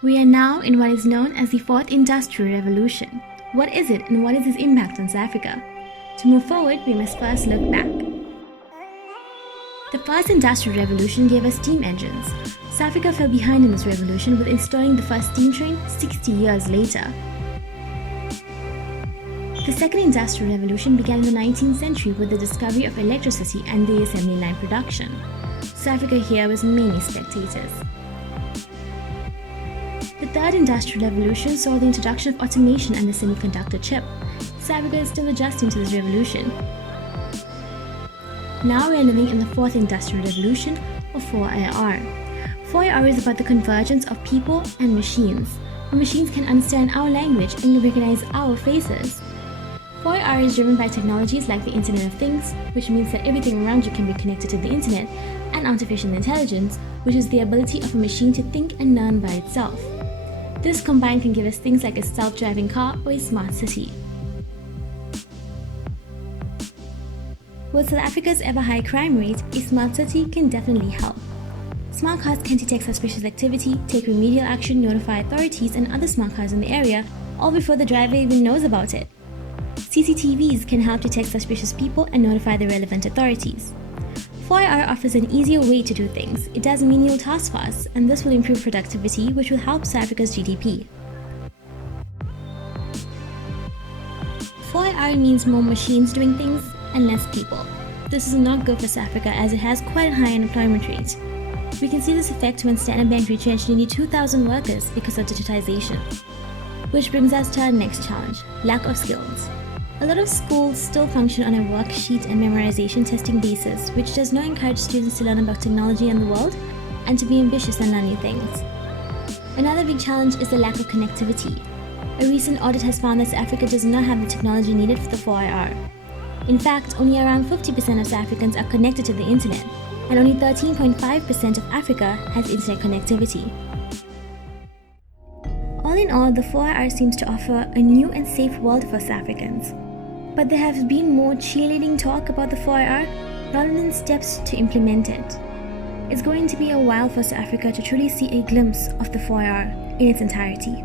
We are now in what is known as the Fourth Industrial Revolution. What is it and what is its impact on South Africa? To move forward, we must first look back. The first industrial revolution gave us steam engines. South Africa fell behind in this revolution with installing the first steam train 60 years later. The second industrial revolution began in the 19th century with the discovery of electricity and the assembly line production. South Africa here was mainly spectators. The third industrial revolution saw the introduction of automation and the semiconductor chip. South Africa is still adjusting to this revolution. Now we are living in the fourth industrial revolution, or 4IR. 4IR is about the convergence of people and machines. The machines can understand our language and recognize our faces. 4IR is driven by technologies like the Internet of Things, which means that everything around you can be connected to the Internet, and artificial intelligence, which is the ability of a machine to think and learn by itself. This combined can give us things like a self-driving car or a smart city. With South Africa's ever-high crime rate, a smart city can definitely help. Smart cars can detect suspicious activity, take remedial action, notify authorities and other smart cars in the area, all before the driver even knows about it. CCTVs can help detect suspicious people and notify the relevant authorities. 4IR offers an easier way to do things. It does menial tasks for us, and this will improve productivity, which will help South Africa's GDP. 4IR means more machines doing things and less people. This is not good for South Africa as it has quite a high unemployment rate. We can see this effect when Standard Bank retrenched nearly 2,000 workers because of digitization. Which brings us to our next challenge, lack of skills. A lot of schools still function on a worksheet and memorization testing basis, which does not encourage students to learn about technology and the world, and to be ambitious and learn new things. Another big challenge is the lack of connectivity. A recent audit has found that South Africa does not have the technology needed for the 4IR. In fact, only around 50% of South Africans are connected to the internet, and only 13.5% of Africa has internet connectivity. All in all, the 4IR seems to offer a new and safe world for South Africans. But there has been more cheerleading talk about the 4IR rather than steps to implement it. It's going to be a while for South Africa to truly see a glimpse of the 4IR in its entirety.